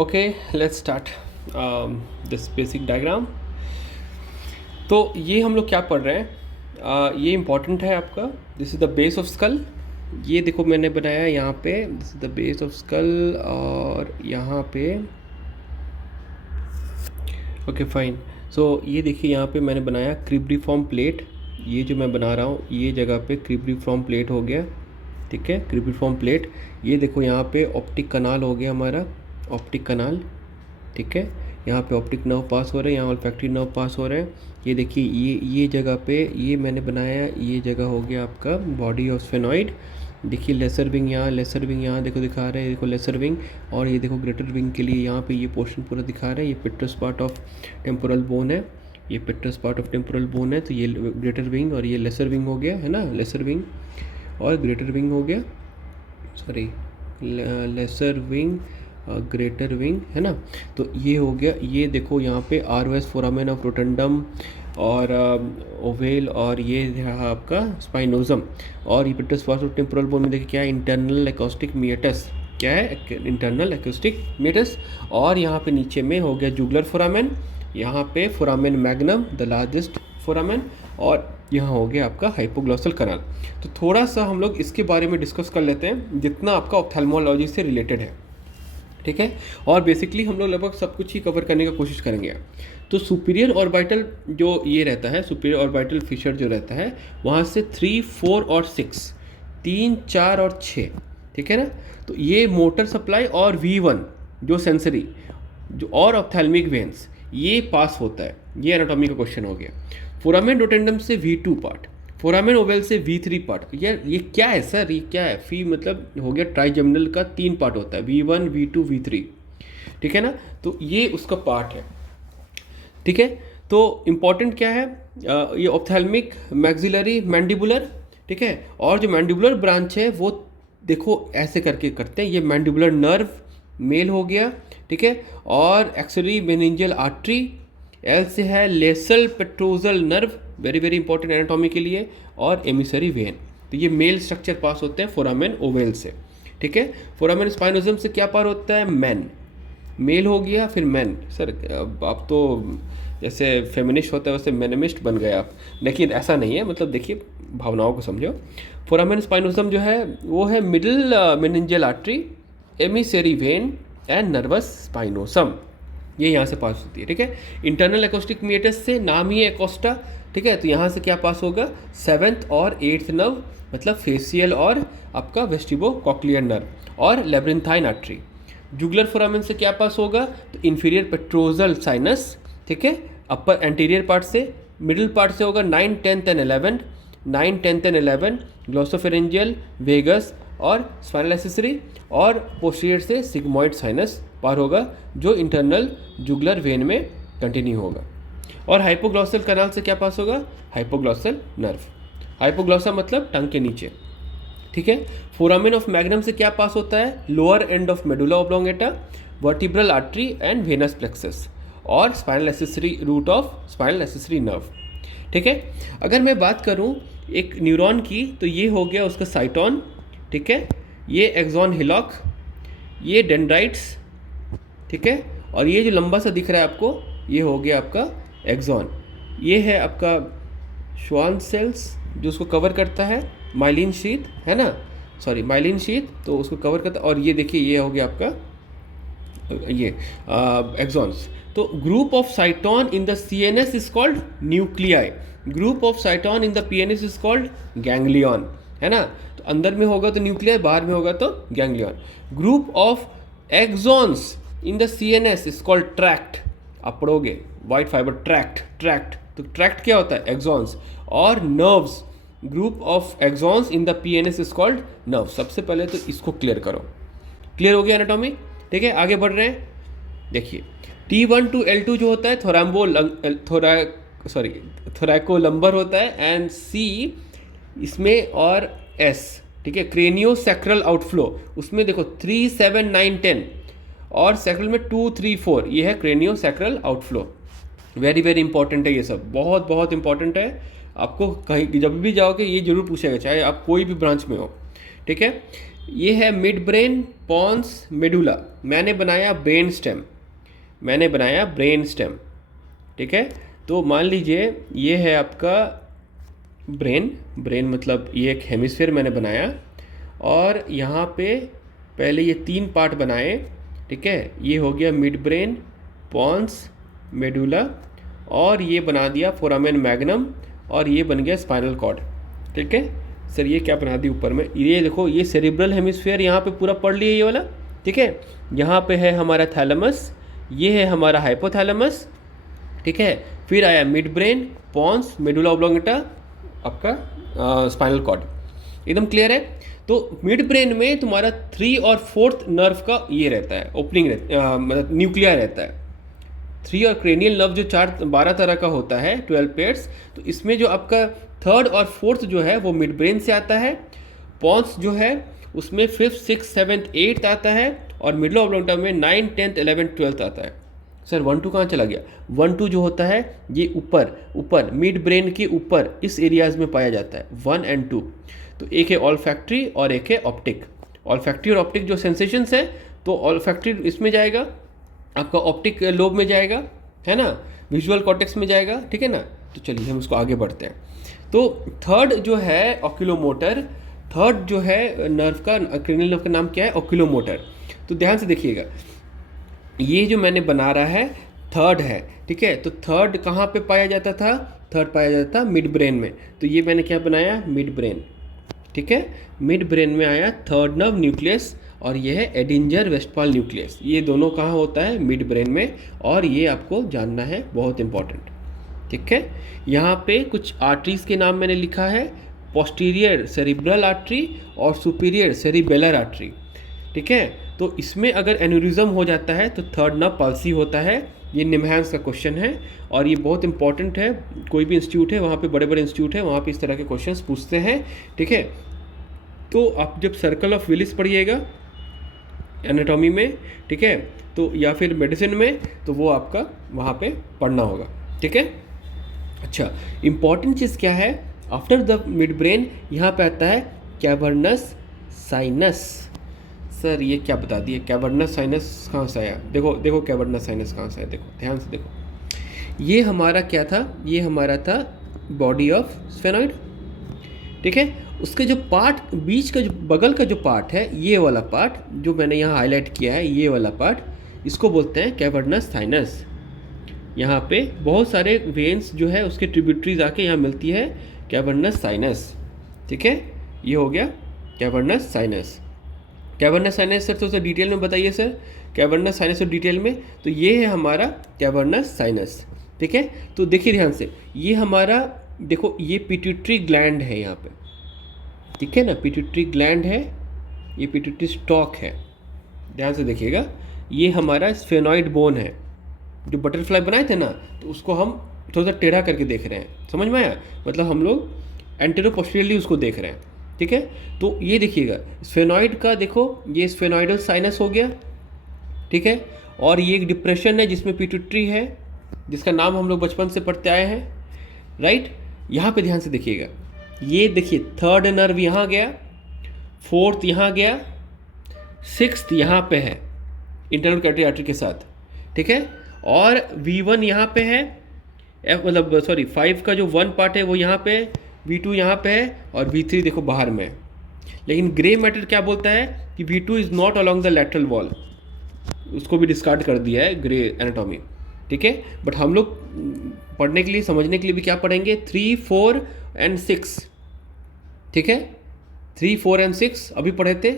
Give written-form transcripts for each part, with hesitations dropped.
Okay, let's start this basic diagram. तो ये हम लोग क्या पढ़ रहे हैं, ये इम्पॉर्टेंट है आपका। This is the base of skull. ये देखो मैंने बनाया यहाँ पे, this is the base of skull. और यहाँ पे ओके फाइन। सो ये देखिए यहाँ पे मैंने बनाया क्रिब्रिफॉर्म प्लेट। ये जो मैं बना रहा हूँ ये जगह पे क्रिब्रिफॉर्म प्लेट हो गया, ठीक है, क्रिब्रिफॉर्म प्लेट। ये देखो यहाँ पे ऑप्टिक कनाल हो गया हमारा, ऑप्टिक कनाल, ठीक है। यहाँ पे ऑप्टिक नर्व पास हो रहे हैं, यहाँ ऑल्फैक्टरी नर्व पास हो रहे हैं। ये देखिए ये जगह पे ये मैंने बनाया, ये जगह हो गया आपका बॉडी ऑफ स्फेनॉइड। देखिए लेसर विंग यहाँ, लेसर विंग यहाँ देखो दिखा रहे हैं, देखो लेसर विंग। और ये देखो ग्रेटर विंग के लिए यहाँ पे ये पोर्शन पूरा दिखा रहा है। ये पिट्रस पार्ट ऑफ टेम्पोरल बोन है, ये पिट्रस पार्ट ऑफ टेम्पोरल बोन है। तो ये ग्रेटर विंग और ये लेसर विंग हो गया है ना, लेसर विंग और ग्रेटर विंग हो गया, sorry lesser wing greater wing है ना। तो ये हो गया। ये देखो यहाँ पे आरओएस फोरामेन ऑफ रोटंडम और ओवेल, और ये रहा आपका स्पाइनोजम। और ये पिट्रस पार्ट ऑफ टेम्पोरल बोन में देखिए क्या है, इंटरनल एकॉस्टिक मिएटस, क्या है, इंटरनल एकॉस्टिक मिएटस। और यहाँ पे नीचे में हो गया जुगलर फोरामेन, यहाँ पे foramen magnum the largest foramen, और यहाँ हो गया आपका हाइपोग्लॉसल कनाल। तो थोड़ा सा हम लोग इसके बारे में डिस्कस कर लेते हैं जितना आपका ऑप्थेल्मोलॉजी से रिलेटेड है, ठीक है। और बेसिकली हम लोग लगभग सब कुछ ही कवर करने का कोशिश करेंगे। तो सुपीरियर ऑर्बिटल जो ये रहता है, सुपीरियर ऑर्बिटल फिशर जो रहता है, वहाँ से 3, 4 और 6, 3, 4 और 6, ठीक है ना। तो ये मोटर सप्लाई और V1 जो सेंसरी जो और ऑप्थेल्मिक वेन्स ये पास होता है। ये एनाटॉमी का क्वेश्चन हो गया। फोरामेन रोटेंडम से V2 पार्ट, फोरामेन ओवेल से V3 पार्ट। यार ये क्या है सर, ये क्या है, फी मतलब हो गया ट्राइजेमिनल का 3 पार्ट होता है, V1 V2 V3, ठीक है ना। तो ये उसका पार्ट है, ठीक है। तो इम्पॉर्टेंट क्या है, ये ऑप्थेल्मिक मैक्सिलरी मैंडिबुलर, ठीक है। और जो मैंडिबुलर ब्रांच है वो देखो ऐसे करके करते हैं। ये मैंडिबुलर नर्व मेल हो गया, ठीक है। और एक्सरी मेनिंजियल आर्टरी, एल से है lesser petrosal nerve, very very important anatomy के लिए, और एमिसरी वेन। तो ये मेल स्ट्रक्चर पास होते हैं फोरामेन ओवेल से, ठीक है। फोरामेन स्पाइनोजम से क्या पार होता है, मैन, मेल हो गया, फिर मैन। सर आप तो जैसे फेमिनिस्ट होता है वैसे मेनमिस्ट बन गए आप, लेकिन ऐसा नहीं है, मतलब देखिए भावनाओं को समझो। फोरामेन स्पाइनोजम जो है वो है middle meningeal artery, emissary when and nervous spinosum, ये यहाँ से पास होती है, ठीक है। इंटरनल एकॉस्टिक मिएटस से, नाम ही है एकोस्टा, ठीक है। तो यहाँ से क्या पास होगा, 7th और 8th नर्व, मतलब फेसियल और आपका वेस्टिबो कॉक्लियर नर्व, और लेब्रिंथाइन आर्टरी। जुगलर फोरामेन से क्या पास होगा, तो इंफीरियर पेट्रोजल साइनस, ठीक है, अपर एंटीरियर पार्ट से। मिडिल पार्ट से होगा 9, 10th and 11, 9, 10th and 11 glossopharyngeal, vagus और स्पाइनल एक्सेसरी। और पोस्टीरियर से सिग्मॉइड साइनस पार होगा जो इंटरनल जुगलर वेन में कंटिन्यू होगा। और हाइपोग्लॉसल कनाल से क्या पास होगा, हाइपोग्लॉसल नर्व। हाइपोग्लॉसा मतलब टंग के नीचे, ठीक है। फोरामेन ऑफ मैग्नम से क्या पास होता है, lower end of medulla oblongata, vertebral artery and venous plexus, और spinal accessory root of spinal accessory nerve, ठीक है। अगर मैं बात करूं एक न्यूरॉन की, तो ये हो गया उसका साइटॉन, ठीक है। ये एक्सॉन हिलॉक, ये डेंड्राइट्स, ठीक है। और ये जो लंबा सा दिख रहा है आपको, ये हो गया आपका एक्सॉन। ये है आपका श्वान सेल्स जो उसको कवर करता है, माइलिन शीथ है ना, सॉरी माइलिन शीथ, तो उसको कवर करता है। और ये देखिए ये हो गया आपका ये एक्सॉन्स। तो group of cyton in the CNS is called nuclei, group of cyton in the PNS is called ganglion, है ना। तो अंदर में होगा तो न्यूक्लियाई, बाहर में होगा तो ganglion. Group of axons in the CNS is called tract, आप पढ़ोगे वाइट फाइबर ट्रैक्ट, ट्रैक्ट। तो ट्रैक्ट क्या होता है, एक्सॉन्स। और nerves, group of axons in the PNS is called nerve. सबसे पहले तो इसको क्लियर करो, क्लियर हो गया एनाटॉमी, ठीक है। आगे बढ़ रहे हैं, देखिए T1 to L2 जो होता है थोरैकोलंबर होता है, एंड C इसमें और S, ठीक है। क्रेनियो सैक्रल आउटफ्लो, उसमें देखो 3, 7, 9, 10, और सैक्रल में 2, 3, 4, ये है cranio sacral outflow. Very very important है ये सब, बहुत बहुत इंपॉर्टेंट है। आपको कहीं जब भी जाओगे ये जरूर पूछेगा, चाहे आप कोई भी ब्रांच में हो, ठीक है। ये है मिड ब्रेन, पॉन्स, मेडुला। मैंने बनाया ब्रेन स्टेम, मैंने बनाया ब्रेन स्टेम, ठीक है। तो मान लीजिए ये है आपका ब्रेन, ब्रेन मतलब ये एक हेमिस्फीयर मैंने बनाया, और यहाँ पे पहले ये 3 पार्ट बनाए, ठीक है। ये हो गया मिड ब्रेन, पॉन्स, मेडुला, और ये बना दिया फोरामेन मैग्नम, और ये बन गया स्पाइनल कॉर्ड, ठीक है। सर ये क्या बना दी ऊपर में, ये देखो ये सेरिब्रल हेमिस्फीयर यहाँ पे पूरा पढ़ लिया ये वाला, ठीक है। यहाँ पे है हमारा थैलेमस, ये है हमारा हाइपोथैलेमस, ठीक है। फिर आया mid brain, pons, medulla oblongata, आपका स्पाइनल कॉर्ड। एकदम क्लियर है। तो मिड ब्रेन में तुम्हारा 3 और 4th नर्व का ये रहता है ओपनिंग, मतलब न्यूक्लियर रहता है। 3 और क्रेनियल नर्व जो 12 तरह का होता है, 12 पेयर्स। तो इसमें जो आपका 3rd और 4th जो है वो मिड ब्रेन से आता है। पॉन्स जो है उसमें 5th, 6th, 7th, 8th आता है, और मिडल ऑब्लोंगेटा में 9, 10th, 11th, 12th आता है। सर 1, 2 कहाँ चला गया? 1, 2 जो होता है ये ऊपर मिड ब्रेन के ऊपर इस एरियाज में पाया जाता है, 1 और 2। तो एक है ऑल्फैक्ट्री और एक है ऑप्टिक। ऑल्फैक्ट्री और ऑप्टिक जो सेंसेशंस है, तो ऑल्फैक्ट्री इसमें जाएगा, आपका ऑप्टिक लोब में जाएगा, है ना, विजुअल कॉर्टेक्स में जाएगा, ठीक है ना। तो चलिए हम उसको आगे बढ़ते हैं। तो 3rd जो है ऑक्यूलोमोटर, 3rd जो है नर्व का, क्रेनियल नर्व का नाम क्या है? ऑक्यूलोमोटर। तो ध्यान से देखिएगा, ये जो मैंने बना रहा है 3rd है, ठीक है। तो 3rd कहाँ पे पाया जाता था? 3rd पाया जाता था मिड ब्रेन में। तो ये मैंने क्या बनाया? मिड ब्रेन, ठीक है। मिड ब्रेन में आया 3rd नर्व न्यूक्लियस, और ये है एडिंजर वेस्टफॉल न्यूक्लियस। ये दोनों कहाँ होता है? मिड ब्रेन में। और ये आपको जानना है, बहुत इंपॉर्टेंट, ठीक है। यहाँ पे कुछ आर्टरीज के नाम मैंने लिखा है, पोस्टीरियर सेरिब्रल आर्टरी और सुपीरियर सेरिबेलर आर्टरी, ठीक है। तो इसमें अगर एन्यूरिज्म हो जाता है तो 3rd नर्व पल्सी होता है। ये निमहांस का क्वेश्चन है, और ये बहुत इंपॉर्टेंट है। कोई भी इंस्टीट्यूट है, वहाँ पे बड़े बड़े इंस्टीट्यूट है, वहाँ पे इस तरह के क्वेश्चंस पूछते हैं, ठीक है। तो आप जब सर्कल ऑफ विलिस पढ़िएगा एनाटॉमी में, ठीक है, तो या फिर मेडिसिन में, तो वो आपका वहाँ पे पढ़ना होगा, ठीक है। अच्छा, इम्पॉर्टेंट चीज़ क्या है? आफ्टर द मिड ब्रेन यहाँ पे आता है कैवर्नस साइनस। सर ये क्या बता दिए? कैवर्नस साइनस कहाँ से आया? देखो कैवर्नस साइनस कहाँ से आया, देखो ध्यान से देखो। ये हमारा क्या था? ये हमारा था बॉडी ऑफ स्फेनॉइड, ठीक है। उसके जो पार्ट बीच का, जो बगल का जो पार्ट है, ये वाला पार्ट जो मैंने यहाँ हाईलाइट किया है, ये वाला पार्ट, इसको बोलते हैं कैवर्नस साइनस। यहाँ पे बहुत सारे वेन्स जो है उसके ट्रिब्यूटरीज आके यहाँ मिलती है, कैवर्नस साइनस, ठीक है। ये हो गया cavernous sinus. Cavernous sinus sir थोड़ा सा डिटेल में बताइए सर, कैवर्नस साइनस और डिटेल में। तो ये है हमारा कैवर्नस साइनस, ठीक है। तो देखिए ध्यान से, ये हमारा देखो, ये पिट्यूटरी ग्लैंड है यहाँ पे, ठीक है ना, पिट्यूटरी ग्लैंड है, ये पिट्यूटरी स्टॉक है। ध्यान से देखिएगा, ये हमारा स्फेनॉइड बोन है, जो बटरफ्लाई बनाए थे ना, तो उसको हम थोड़ा सा टेढ़ा करके देख रहे हैं, समझ में आया? मतलब हम लोग एंटेरो पोस्टीरियरली उसको देख रहे हैं, ठीक है। तो ये देखिएगा स्फेनॉइड का, देखो ये स्फेनॉइडल साइनस हो गया, ठीक है। और ये एक डिप्रेशन है जिसमें पिट्यूटरी है, जिसका नाम हम लोग बचपन से पढ़ते आए हैं, राइट। यहाँ पे ध्यान से देखिएगा, ये देखिए 3rd नर्व यहाँ गया, 4th यहाँ गया, 6th यहाँ पे है इंटरनल कैरोटिड आर्टरी के साथ, ठीक है। और V1 यहाँ पे है, मतलब सॉरी 5 का जो 1 पार्ट है वो यहाँ पे है, V2 यहाँ पे है, और V3 देखो बाहर में है। लेकिन ग्रे मैटर क्या बोलता है कि V2 is not along the lateral wall, उसको भी डिस्कार्ड कर दिया है ग्रे एनाटॉमी, ठीक है। बट हम लोग पढ़ने के लिए, समझने के लिए भी क्या पढ़ेंगे? 3, 4 और 6, ठीक है। 3, 4 और 6 अभी पढ़े थे,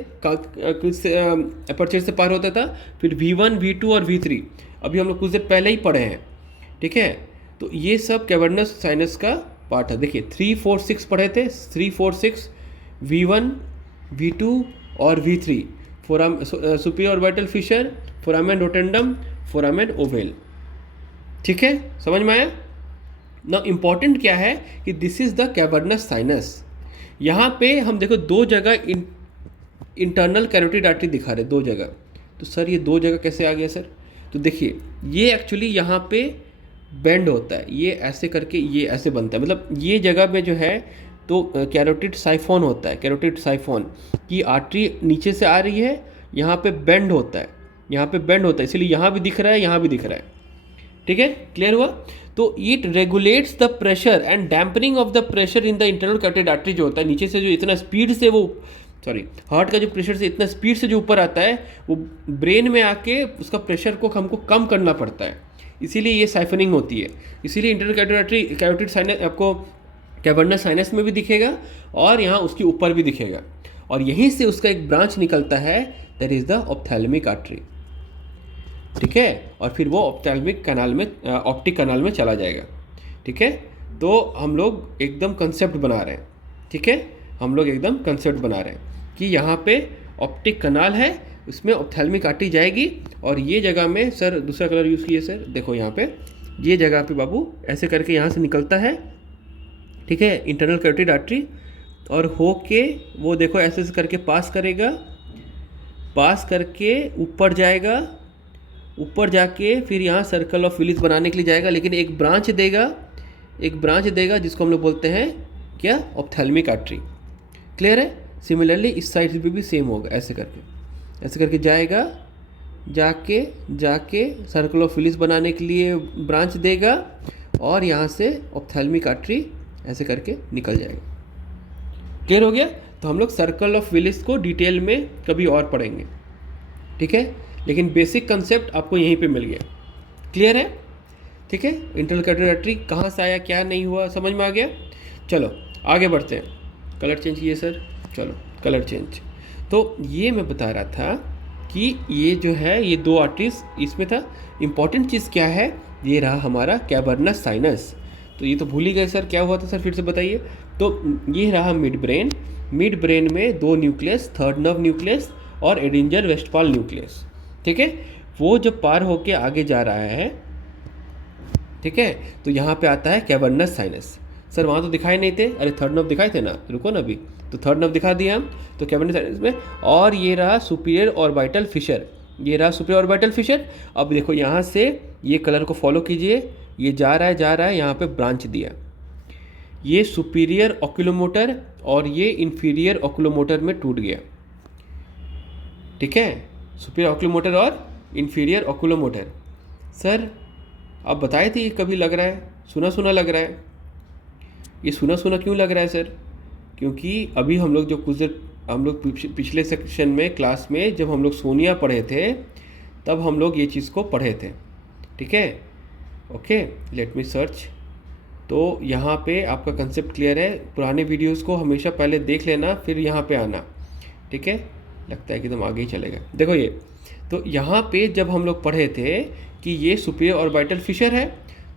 अपर्चर से पार होता था। फिर V1, V2 और V3 अभी हम लोग कुछ देर पहले ही पढ़े हैं, ठीक है। तो ये सब कैवर्नस साइनस का पार्ट है। देखिए 3, 4, 6 पढ़े थे, 3, 4, 6, V1, V2 और V3, superior orbital Fisher, foramen रोटेंडम, foramen ovale, ठीक है, समझ में आया ना। इंपॉर्टेंट क्या है कि this is the cavernous sinus. यहाँ पे हम देखो 2 जगह इंटरनल कैरोटिड आर्टरी दिखा रहे, 2 जगह। तो सर ये 2 जगह कैसे आ गया सर? तो देखिए ये एक्चुअली यहाँ पे बेंड होता है, ये ऐसे करके ये ऐसे बनता है, मतलब ये जगह में जो है तो कैरोटिड साइफोन होता है, कैरोटिड साइफोन की आर्टरी नीचे से आ रही है, यहाँ पे बेंड होता है, यहाँ पे बेंड होता है, इसलिए यहाँ भी दिख रहा है, यहाँ भी दिख रहा है। ठीक है, क्लियर हुआ। तो it regulates the pressure and dampening of the pressure in the internal carotid artery, जो होता है नीचे से जो इतना स्पीड से वो हार्ट का जो प्रेशर से इतना स्पीड से जो ऊपर आता है, वो ब्रेन में आके उसका प्रेशर को हमको कम करना पड़ता है, इसीलिए ये साइफनिंग होती है। इसीलिए इंटरनल कैरोटिड साइनस आपको कैवर्नस साइनस में भी दिखेगा और यहाँ उसके ऊपर भी दिखेगा, और यहीं से उसका एक ब्रांच निकलता है, that is the ophthalmic artery. ठीक है, और फिर वो ऑप्थैल्मिक कैनाल में, ऑप्टिक कैनाल में चला जाएगा। ठीक है, तो हम लोग एकदम कंसेप्ट बना रहे हैं। ठीक है, हम लोग एकदम कंसेप्ट बना रहे हैं कि यहाँ पे ऑप्टिक कैनाल है, उसमें ऑप्थैल्मिक आर्टरी जाएगी, और ये जगह में सर दूसरा कलर यूज़ किए सर, देखो यहाँ पे ये जगह पे बाबू ऐसे करके यहाँ से निकलता है। ठीक है, इंटरनल कैरोटिड आर्टरी, और हो के वो देखो ऐसे ऐसे करके पास करेगा, पास करके ऊपर जाएगा, ऊपर जाके फिर यहाँ सर्कल ऑफ विलिस बनाने के लिए जाएगा, लेकिन एक ब्रांच देगा, एक ब्रांच देगा जिसको हम लोग बोलते हैं क्या, ऑप्थैल्मिक आर्टरी। क्लियर है। सिमिलरली इस साइड पे भी सेम होगा, ऐसे करके जाएगा, जाके सर्कल ऑफ विलिस बनाने के लिए ब्रांच देगा, और यहाँ से ऑप्थैल्मिक आर्टरी ऐसे करके निकल जाएगा। क्लियर हो गया। तो हम लोग सर्कल ऑफ विलिस को डिटेल में कभी और पढ़ेंगे। ठीक है, लेकिन बेसिक कंसेप्ट आपको यहीं पे मिल गया। क्लियर है। ठीक है, इंटरनल कैरोटिड आर्टरी कहाँ से आया, क्या नहीं हुआ, समझ में आ गया। चलो आगे बढ़ते हैं। कलर चेंज किए सर, चलो कलर चेंज। तो ये मैं बता रहा था कि ये जो है ये दो आर्टरीज इसमें था। इंपॉर्टेंट चीज़ क्या है, ये रहा हमारा कैवर्नस साइनस। तो ये तो भूल ही गए सर, क्या हुआ था सर, फिर से बताइए। तो ये रहा मिड ब्रेन, मिड ब्रेन में दो न्यूक्लियस, थर्ड नर्व न्यूक्लियस और एडिंजर वेस्टफाल न्यूक्लियस। ठीक है, वो जब पार होके आगे जा रहा है, ठीक है, तो यहाँ पे आता है कैवर्नस साइनस। सर वहाँ तो दिखाई नहीं थे, अरे थर्ड नर्व दिखाए थे ना, रुको ना अभी, तो थर्ड नर्व दिखा दिया हम, तो कैवर्नस साइनस में। और ये रहा सुपीरियर ऑर्बिटल फिशर, ये रहा सुपीरियर ऑर्बिटल फिशर। अब देखो यहाँ से ये कलर को फॉलो कीजिए, ये जा रहा है, यहाँ पे ब्रांच दिया, ये सुपीरियर ऑक्यूलोमोटर और ये इंफीरियर ऑक्यूलोमोटर में टूट गया। ठीक है, सुपीरियर ऑक्यूलोमोटर और इंफीरियर ऑक्यूलोमोटर। सर आप बताए थे ये कभी लग रहा है, सुना सुना लग रहा है। ये सुना सुना क्यों लग रहा है सर, क्योंकि अभी हम लोग पिछले सेक्शन में क्लास में जब हम लोग सोनिया पढ़े थे, तब हम लोग ये चीज़ को पढ़े थे। ठीक है, ओके, लेट मी सर्च। तो यहाँ पे आपका कंसेप्ट क्लियर है। पुराने वीडियोस को हमेशा पहले देख लेना, फिर यहाँ पे आना। ठीक है, लगता है कि एकदम आगे ही चलेगा। देखो ये, तो यहाँ पे जब हम लोग पढ़े थे कि ये सुपीरियर ऑर्बिटल फिशर है,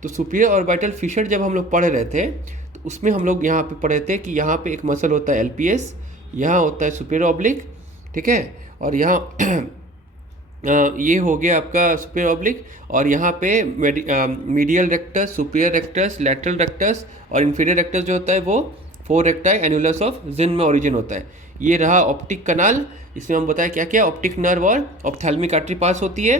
तो सुपीरियर ऑर्बिटल फिशर जब हम लोग पढ़ रहे थे, तो उसमें हम लोग यहाँ पे पढ़े थे कि यहाँ पे एक मसल होता है एलपीएस, यहाँ होता है सुपीरियर ऑब्लिक। ठीक है, और यहाँ ये हो गया आपका सुपीरियर ऑब्लिक, और यहाँ पे medial rectus, superior rectus, lateral rectus और इंफीरियर रेक्टस जो होता है वो फोर रेक्टाई एनुलस ऑफ जिन में ओरिजिन होता है। ये रहा ऑप्टिक कनाल, इसमें हम बताया क्या क्या, ऑप्टिक नर्व और ऑप्थैल्मिक आर्टरी पास होती है।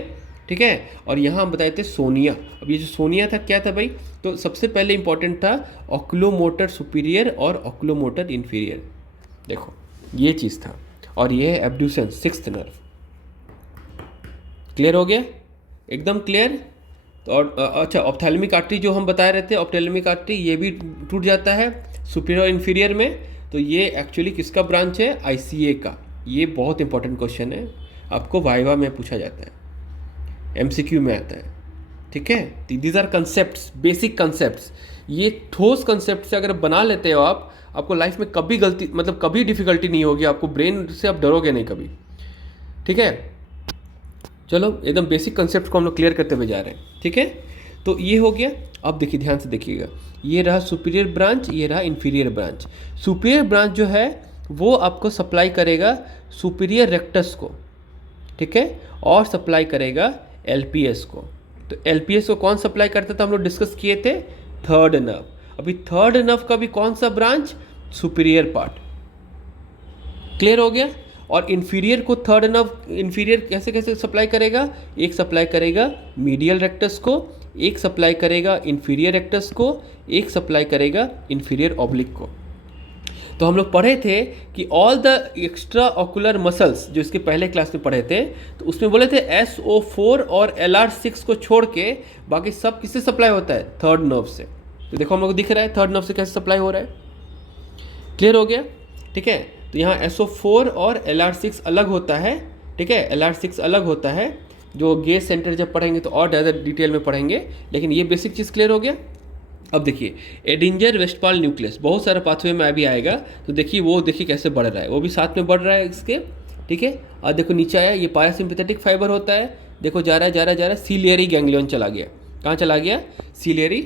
ठीक है, और यहाँ हम बताए थे सोनिया। अब ये जो सोनिया था क्या था भाई, तो सबसे पहले इंपॉर्टेंट था ऑक्यूलोमोटर सुपीरियर और ऑक्यूलोमोटर इंफीरियर। देखो ये चीज़ था, और ये है एब्ड्यूसेंस, सिक्स्थ नर्व। क्लियर हो गया, एकदम क्लियर। तो और अच्छा, ऑप्थैल्मिक आर्टरी जो हम बता रहे थे, ऑप्थैल्मिक आर्टरी ये भी टूट जाता है सुपीरियर और इन्फीरियर में। तो ये एक्चुअली किसका ब्रांच है, आईसीए का। ये बहुत इंपॉर्टेंट क्वेश्चन है, आपको वाइवा में पूछा जाता है, एमसीक्यू में आता है। ठीक है, these are concepts, basic concepts. ये ठोस कंसेप्ट से अगर बना लेते हो आप, आपको लाइफ में कभी गलती, मतलब कभी डिफिकल्टी नहीं होगी, आपको ब्रेन से आप डरोगे नहीं कभी। ठीक है, चलो एकदम बेसिक कंसेप्ट को हम लोग क्लियर करते हुए जा रहे हैं। ठीक है, तो ये हो गया। अब देखिए, ध्यान से देखिएगा, ये रहा सुपीरियर ब्रांच, ये रहा इंफीरियर ब्रांच। सुपीरियर ब्रांच जो है वो आपको सप्लाई करेगा सुपीरियर रेक्टस को, ठीक है, और सप्लाई करेगा एलपीएस को। तो एलपीएस को कौन सप्लाई करता था, हम लोग डिस्कस किए थे, थर्ड नर्व। अभी थर्ड नर्व का भी कौन सा ब्रांच, सुपीरियर पार्ट। क्लियर हो गया। और इन्फीरियर को थर्ड नर्व, इन्फीरियर कैसे कैसे सप्लाई करेगा, एक सप्लाई करेगा मीडियल रेक्टस को, एक सप्लाई करेगा इन्फीरियर रेक्टस को, एक सप्लाई करेगा इन्फीरियर ऑब्लिक को। तो हम लोग पढ़े थे कि all the extra ocular muscles, जो इसके पहले क्लास में पढ़े थे, तो उसमें बोले थे SO4 और LR6 को छोड़ के बाकी सब किससे सप्लाई होता है? थर्ड नर्व से। तो देखो हम लोग को दिख रहा है थर्ड नर्व से कैसे सप्लाई हो रहा है। क्लियर हो गया? ठीक है, तो यहाँ SO4 और LR6 अलग होता है। ठीक है, LR6 अलग होता है, जो गेज सेंटर जब पढ़ेंगे तो और ज़्यादा डिटेल में पढ़ेंगे, लेकिन ये बेसिक चीज़ क्लियर हो गया। अब देखिए एडिंजर वेस्टफॉल न्यूक्लियस बहुत सारा पाथवे में अभी आएगा, तो देखिए वो देखिए कैसे बढ़ रहा है, वो भी साथ में बढ़ रहा है इसके। ठीक है, और देखो नीचे आया, ये पैरासिम्पैथेटिक फाइबर होता है, देखो जा रहा है जा रहा है जा रहा है, सीलियरी गैंग्लियन चला गया। कहाँ चला गया? सीलियरी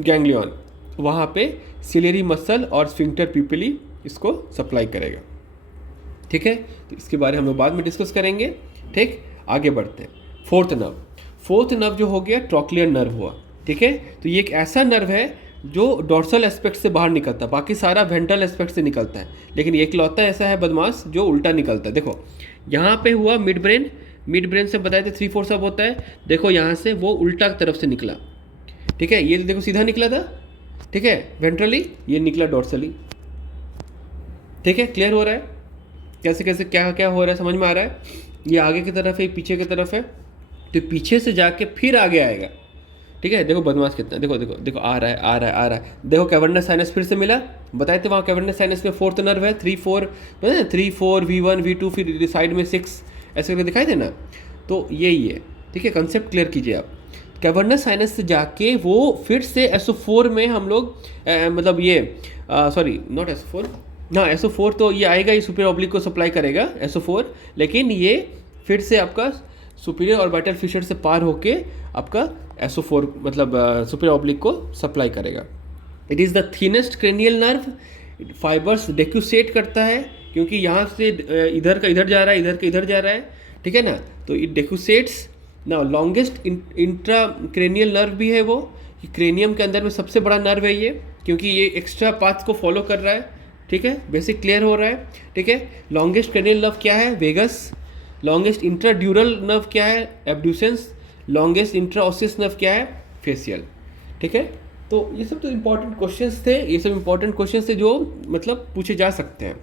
गैंग्लियन, वहाँ पे सीलियरी मसल और स्फिंक्टर पिपिली इसको सप्लाई करेगा। ठीक है, तो इसके बारे में हम लोग बाद में डिस्कस करेंगे। ठीक, आगे बढ़ते हैं। फोर्थ नर्व जो हो गया ट्रॉक्लियर नर्व हुआ। ठीक है, तो ये एक ऐसा नर्व है जो डोर्सल एस्पेक्ट से बाहर निकलता है, बाकी सारा वेंट्रल एस्पेक्ट से निकलता है, लेकिन एक लौता ऐसा है बदमाश जो उल्टा निकलता है। देखो यहाँ पे हुआ मिड ब्रेन से बताए थे 3/4 सब होता है, देखो यहाँ से वो उल्टा तरफ से निकला। ठीक है, ये देखो सीधा निकला था, ठीक है, वेंट्रली, ये निकला डोर्सली। ठीक है, क्लियर हो रहा है कैसे कैसे क्या क्या हो रहा है, समझ में आ रहा है? ये आगे की तरफ है, पीछे की तरफ है, तो पीछे से जाके फिर आगे आएगा। ठीक है, देखो बदमाश कितना, देखो देखो देखो आ रहा है आ रहा है आ रहा है। देखो कैवर्नस साइनस फिर से मिला, बताए थे वहाँ कैवर्नस साइनस में फोर्थ नर्व है, 3-4 3-4 V1 V2, फिर साइड में 6 ऐसे करके दिखाई थे ना, तो यही है। ठीक है, कंसेप्ट क्लियर कीजिए आप। कैवर्नस साइनस से जाके वो फिर से SO4 में हम लोग मतलब ये सॉरी नॉट SO4, हाँ SO4 तो ये आएगा, ये सुपीरियर ऑब्लिक को सप्लाई करेगा SO4, लेकिन ये फिर से आपका सुपीरियर ऑर्बिटल फिशर से पार होके आपका SO4 मतलब सुपीरियर ऑब्लिक को सप्लाई करेगा। It is the thinnest cranial nerve, fibres डेक्यूसेट करता है, क्योंकि यहाँ से इधर का इधर जा रहा है, इधर का इधर जा रहा है। ठीक है ना, तो इट डेक्यूसेट्स ना। लॉन्गेस्ट इंट्रा क्रेनियल नर्व भी है वो, कि क्रेनियम के अंदर में सबसे बड़ा नर्व है ये, क्योंकि ये एक्स्ट्रा पाथ को फॉलो कर रहा है। ठीक है, बेसिक क्लियर हो रहा है। ठीक है, लॉन्गेस्ट क्रेनियल नर्व क्या है? वेगस। लॉन्गेस्ट इंट्राड्यूरल नर्व क्या है? एब्ड्यूसेंस। लॉन्गेस्ट इंट्राओसियस नर्व क्या है? फेशियल। ठीक है, तो ये सब तो इंपॉर्टेंट क्वेश्चंस थे, ये सब इंपॉर्टेंट क्वेश्चंस थे जो मतलब पूछे जा सकते हैं।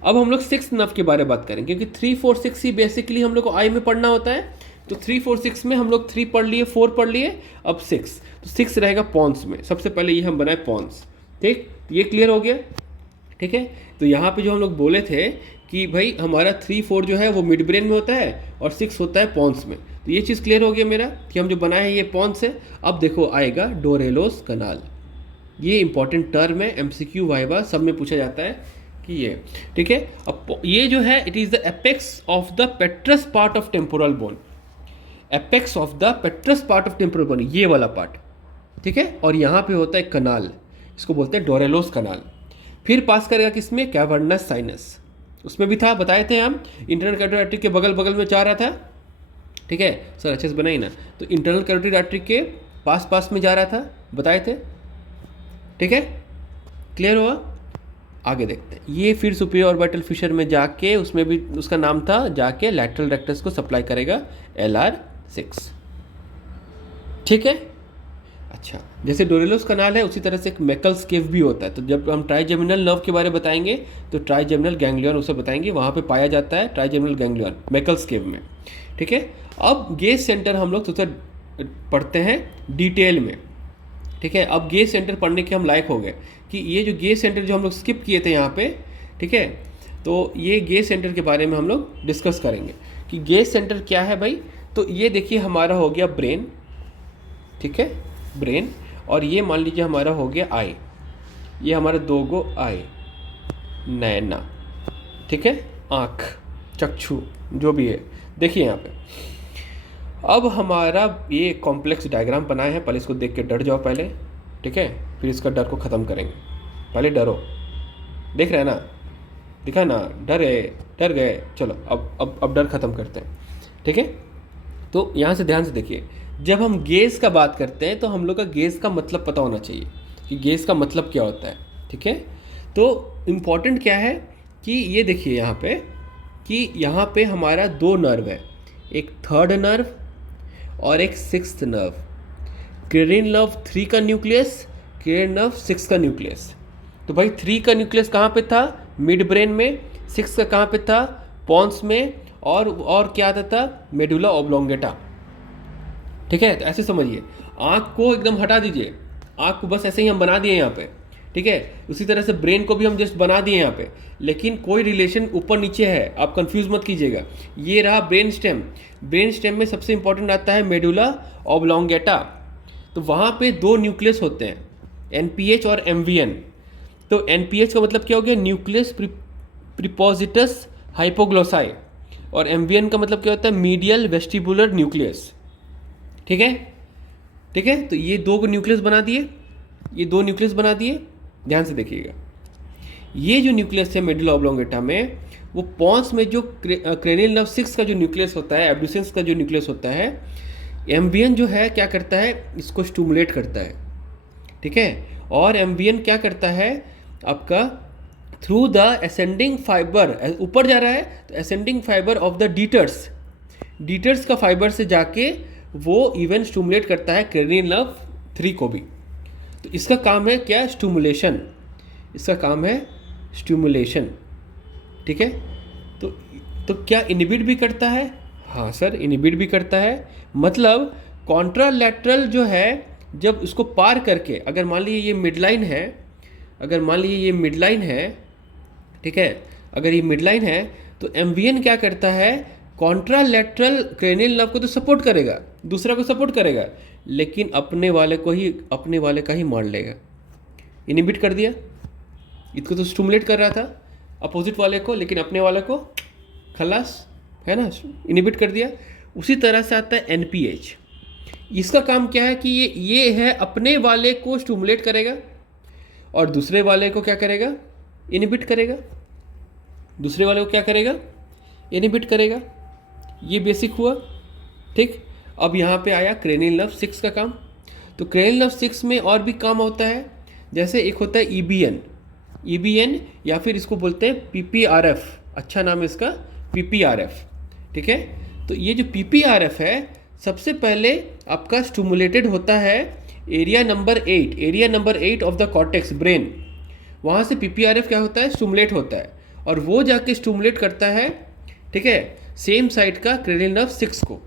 अब हम लोग 6th नर्व के बारे में बात करेंगे, क्योंकि 3, 4, 6 ही बेसिकली हम लोग को आई में पढ़ना होता है। तो 3, 4, 6 में हम लोग 3 पढ़ लिए, 4 पढ़ लिए, अब 6, तो 6 रहेगा पॉन्स में। सबसे पहले ये हम बनाए पॉन्स। ठीक, ये क्लियर हो गया। ठीक है, तो यहाँ पे जो हम लोग बोले थे कि भाई हमारा 3, 4 जो है वो मिड ब्रेन में होता है और 6 होता है पॉन्स में, तो ये चीज़ क्लियर हो गया मेरा कि हम जो बनाए हैं ये पॉन्स है। अब देखो आएगा डोरेलोस कनाल, ये इंपॉर्टेंट टर्म है, MCQ वाइवा सब में पूछा जाता है कि ये। ठीक है, अब ये जो है it is the apex of the पेट्रस part of temporal bone, apex of the पेट्रस part of temporal bone, ये वाला पार्ट। ठीक है, और यहाँ पे होता है कनाल, इसको बोलते हैं डोरेलोस कनाल। फिर पास करेगा किसमें? कैवर्नस साइनस, उसमें भी था, बताए थे हम, इंटरनल कैरोटिड आर्टरी के बगल बगल में जा रहा था। ठीक है सर, अच्छे से बनाई ना, तो इंटरनल कैरोटिड आर्टरी के पास में जा रहा था, बताए थे। ठीक है, क्लियर हुआ? आगे देखते हैं। ये फिर सुपीरियर ऑर्बिटल फिशर में जाके, उसमें भी उसका नाम था, जाके लैटरल रेक्टस को सप्लाई करेगा LR6। ठीक है, अच्छा, जैसे डोरेलोस कनाल है उसी तरह से एक मैकल्स केव भी होता है। तो जब हम ट्राइजेमिनल नर्व के बारे में बताएंगे तो ट्राइजेमिनल गैंग्लियन उसे बताएंगे, वहाँ पे पाया जाता है ट्राइजेमिनल गैंग्लियन मैकल्स केव में। ठीक है, अब गेज सेंटर हम लोग तो पढ़ते हैं डिटेल में। ठीक है, अब गेज सेंटर पढ़ने के हम लायक हो गए कि ये जो गेज सेंटर जो हम लोग स्किप किए थे यहाँ पे, ठीक है, तो ये गेज सेंटर के बारे में हम लोग डिस्कस करेंगे कि गेज सेंटर क्या है भाई। तो ये देखिए हमारा हो गया ब्रेन, ठीक है, ब्रेन, और ये मान लीजिए हमारा हो गया आई, ये हमारा 2 गो आई, नैना, ठीक है, आँख, चक्षु, जो भी है। देखिए यहाँ पे अब हमारा ये कॉम्प्लेक्स डायग्राम बनाए हैं, पहले इसको देख के डर जाओ पहले, ठीक है, फिर इसका डर को ख़त्म करेंगे। पहले डरो, देख रहे हैं ना, दिखा ना, डर गए, चलो अब डर ख़त्म करते हैं। ठीक है, तो यहाँ से ध्यान से देखिए, जब हम गेज का बात करते हैं तो हम लोग का गेज का मतलब पता होना चाहिए कि गेज का मतलब क्या होता है। ठीक है, तो इम्पॉर्टेंट क्या है कि ये देखिए यहाँ पे कि यहाँ पे हमारा 2 नर्व है, एक 3rd नर्व और एक 6th नर्व। क्रेनियल नर्व 3 का न्यूक्लियस, क्रेनियल नर्व 6 का न्यूक्लियस। तो भाई 3 का न्यूक्लियस कहाँ पे था? मिड ब्रेन में। 6 का कहाँ पे था? पॉन्स में। और क्या आता था? Medulla oblongata. ठीक है, तो ऐसे समझिए, आँख को एकदम हटा दीजिए, आँख को बस ऐसे ही हम बना दिए यहाँ पे। ठीक है, उसी तरह से ब्रेन को भी हम जस्ट बना दिए यहाँ पे, लेकिन कोई रिलेशन ऊपर नीचे है, आप कंफ्यूज मत कीजिएगा। ये रहा ब्रेन स्टेम। ब्रेन स्टेम में सबसे इंपॉर्टेंट आता है मेडुला ऑब्लोंगेटा। तो वहाँ पे 2 न्यूक्लियस होते हैं, एनपीएच और एमवीएन। तो एनपीएच का मतलब क्या हो गया? न्यूक्लियस प्रीपोजिटस हाइपोग्लोसाई। और एमवीएन का मतलब क्या होता है? Medial vestibular nucleus. ठीक है, ठीक है। तो ये 2 न्यूक्लियस बना दिए, ये 2 न्यूक्लियस बना दिए। ध्यान से देखिएगा, ये जो न्यूक्लियस है मेडुला ऑब्लोंगेटा में, वो पॉन्स में जो क्रेनियल नर्व 6 का जो न्यूक्लियस होता है, एब्ड्यूसेंस का जो न्यूक्लियस होता है, एमवीएन जो है क्या करता है? इसको स्टिमुलेट करता है। ठीक है, और एमवीएन क्या करता है आपका? थ्रू द असेंडिंग फाइबर, ऊपर जा रहा है तो असेंडिंग फाइबर ऑफ द डीटर्स का फाइबर से जाके वो इवन स्टिमुलेट करता है क्रेनियल नर्व 3 को भी। तो इसका काम है क्या? स्टिमुलेशन। इसका काम है स्टिमुलेशन। ठीक है, तो क्या इनहिबिट भी करता है? हाँ सर, इनहिबिट भी करता है। मतलब कॉन्ट्रालैटरल जो है, जब उसको पार करके, अगर मान लीजिए ये मिडलाइन है, अगर मान लीजिए ये मिडलाइन है, ठीक है, अगर ये मिडलाइन है, तो एमवीएन क्या करता है? कॉन्ट्रालैटरल क्रेनियल नर्व को तो सपोर्ट करेगा, दूसरा को सपोर्ट करेगा, लेकिन अपने वाले का ही मार लेगा। इनहिबिट कर दिया, इसको तो स्टिमुलेट कर रहा था अपोजिट वाले को, लेकिन अपने वाले को खलास, है ना, इनहिबिट कर दिया। उसी तरह से आता है एनपीएच। इसका काम क्या है कि ये है अपने वाले को स्टिमुलेट करेगा और दूसरे वाले को क्या करेगा? इनहिबिट करेगा। दूसरे वाले को क्या करेगा? इनहिबिट करेगा। ये बेसिक हुआ। ठीक, अब यहाँ पे आया क्रेनियल नर्व 6 का काम। तो क्रेनियल नर्व 6 में और भी काम होता है, जैसे एक होता है ईबीएन या फिर इसको बोलते हैं पीपीआरएफ, अच्छा नाम है इसका, पीपीआरएफ। ठीक है, तो ये जो पीपीआरएफ है, सबसे पहले आपका स्टिमुलेटेड होता है area number 8 of the cortex brain. वहाँ से पीपीआरएफ क्या होता है? स्टिमुलेट होता है, और वो जाके स्टिमुलेट करता है, ठीक है, सेम साइड का क्रेनियल नर्व 6 को।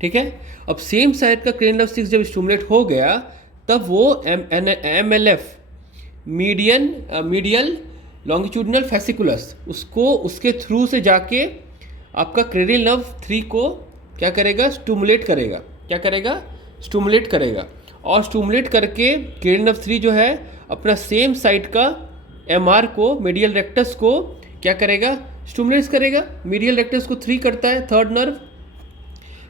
ठीक है, अब सेम साइड का क्रेनियल नर्व 6 जब स्टिमुलेट हो गया, तब वो एमएलएफ, मीडियल लॉन्गिट्यूडिनल फैसिकुलस, उसको उसके थ्रू से जाके आपका क्रेनियल नर्व 3 को क्या करेगा? स्टिमुलेट करेगा। क्या करेगा? स्टिमुलेट करेगा। और स्टिमुलेट करके क्रेनियल नर्व 3 जो है अपना सेम साइड का एमआर को, मीडियल रेक्टस को क्या करेगा? स्टिमुलेट करेगा। मीडियल रेक्टस को 3 करता है, थर्ड नर्व।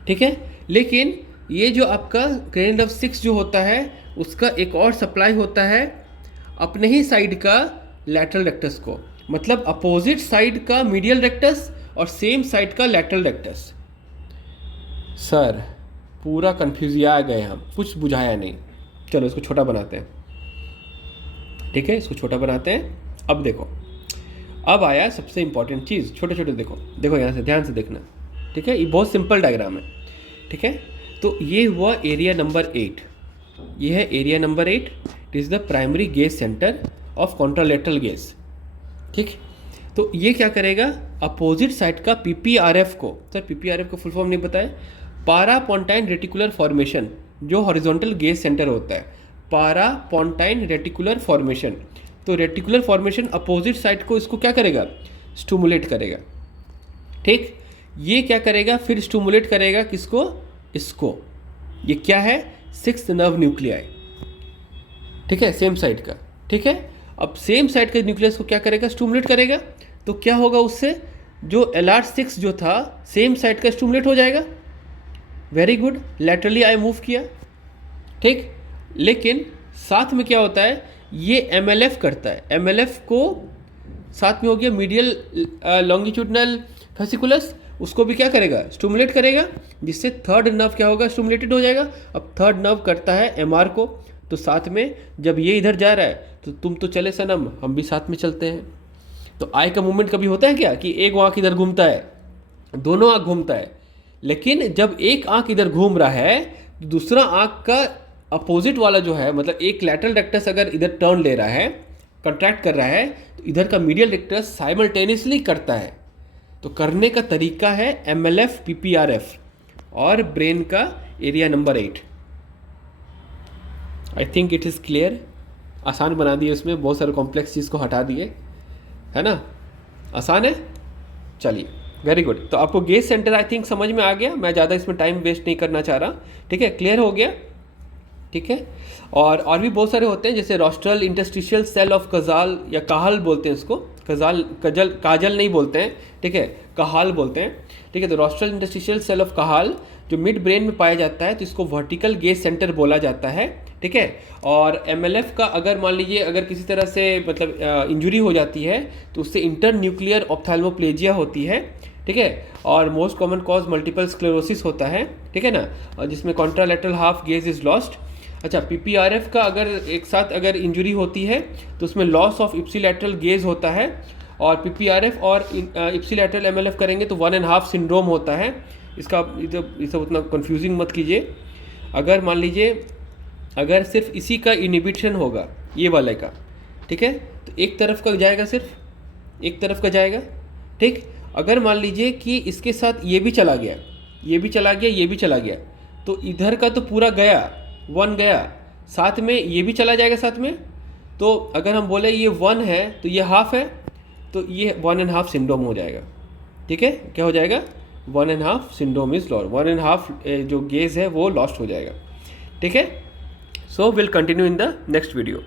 ठीक है, लेकिन ये जो आपका क्रेनियल नर्व 6 जो होता है, उसका एक और सप्लाई होता है अपने ही साइड का लैटरल रेक्टस को, मतलब अपोजिट साइड का मीडियल रेक्टस और सेम साइड का लैटरल रेक्टस। सर पूरा कंफ्यूज आ गए हम, कुछ बुझाया नहीं। चलो इसको छोटा बनाते हैं। ठीक है, इसको छोटा बनाते हैं। अब देखो, अब आया सबसे इंपॉर्टेंट चीज़। छोटे छोटे देखो यहाँ से ध्यान से देखना। ठीक है, ये बहुत सिंपल डायग्राम है। ठीक है, तो ये हुआ एरिया नंबर 8, ये है area number 8। It is the primary gauge centre of contralateral gauge. ठीक, तो ये क्या करेगा? अपोजिट साइड का पीपीआरएफ को, सर पीपीआरएफ को फुल फॉर्म नहीं बताया, पारापोंटाइन रेटिकुलर फॉर्मेशन, जो हॉरिजॉन्टल गेज सेंटर होता है, पारापोंटाइन रेटिकुलर फॉर्मेशन। तो रेटिकुलर फॉर्मेशन अपोजिट साइड को इसको क्या करेगा? स्टिमुलेट करेगा। ठीक, ये क्या करेगा? फिर स्टिमुलेट करेगा किसको? इसको। ये क्या है? 6th nerve nuclei. ठीक है, सेम साइड का। ठीक है, अब सेम साइड के न्यूक्लियस को क्या करेगा? स्टिमुलेट करेगा। तो क्या होगा उससे? जो LR6 जो था सेम साइड का स्टिमुलेट हो जाएगा। Very good, laterally I move किया। ठीक, लेकिन साथ में क्या होता है? ये MLF करता है। MLF को साथ में हो गया मीडियल लॉन्गिट्यूडिनल फेसिकुलस, उसको भी क्या करेगा? स्टिमुलेट करेगा, जिससे थर्ड नर्व क्या होगा? स्टिमुलेटेड हो जाएगा। अब थर्ड नर्व करता है MR को, तो साथ में जब ये इधर जा रहा है तो तुम तो चले सनम, हम भी साथ में चलते हैं। तो आई का मूवमेंट कभी होता है क्या कि एक आँख इधर घूमता है, दोनों आँख घूमता है, लेकिन जब एक आँख इधर घूम रहा है, दूसरा आँख का अपोजिट वाला जो है, मतलब एक लैटरल रेक्टस अगर इधर टर्न ले रहा है, कंट्रैक्ट कर रहा है तो इधर का मीडियल रेक्टस साइमल्टेनियसली करता है। तो करने का तरीका है MLF PPRF और ब्रेन का area number 8। I think it is clear. आसान बना दिए, उसमें बहुत सारे कॉम्प्लेक्स चीज़ को हटा दिए, है ना, आसान है। चलिए वेरी गुड। तो आपको गेज सेंटर आई थिंक समझ में आ गया, मैं ज़्यादा इसमें टाइम वेस्ट नहीं करना चाह रहा, ठीक है, क्लियर हो गया, ठीक है। और भी बहुत सारे होते हैं, जैसे रोस्ट्रल इंटरस्टिशियल सेल ऑफ कजाल या काहल बोलते हैं इसको, काजल नहीं बोलते हैं, ठीक है, काहल बोलते हैं, ठीक है। तो रोस्ट्रल इंटरस्टिशियल सेल ऑफ काहल जो मिड ब्रेन में पाया जाता है तो इसको वर्टिकल गेज सेंटर बोला जाता है, ठीक है। और MLF का अगर मान लीजिए अगर किसी तरह से मतलब इंजुरी हो जाती है तो उससे इंटर न्यूक्लियर ऑप्थेल्मोप्लेजिया होती है, ठीक है। और most common cause multiple sclerosis होता है, ठीक है ना, और जिसमें contralateral half gauge is lost. अच्छा, PPRF का अगर एक साथ अगर इंजुरी होती है तो उसमें लॉस ऑफ इप्सिलैटरल गेज होता है, और PPRF और इप्सिलैटरल MLF करेंगे तो 1.5 सिंड्रोम होता है। इसका ये सब उतना कंफ्यूजिंग मत कीजिए। अगर मान लीजिए अगर सिर्फ इसी का इनिबिशन होगा ये वाले का, ठीक है, तो एक तरफ का जाएगा, सिर्फ एक तरफ का जाएगा, ठीक। अगर मान लीजिए कि इसके साथ ये भी चला गया, ये भी चला गया, ये भी चला गया, तो इधर का तो पूरा गया, 1 गया, साथ में ये भी चला जाएगा साथ में। तो अगर हम बोले ये 1 है तो ये हाफ है, तो ये 1.5 सिंड्रोम हो जाएगा, ठीक है। क्या हो जाएगा? 1.5 सिंड्रोम इज लॉस्ट, 1.5 जो गेज है वो लॉस्ट हो जाएगा, ठीक है। So will continue in the next video.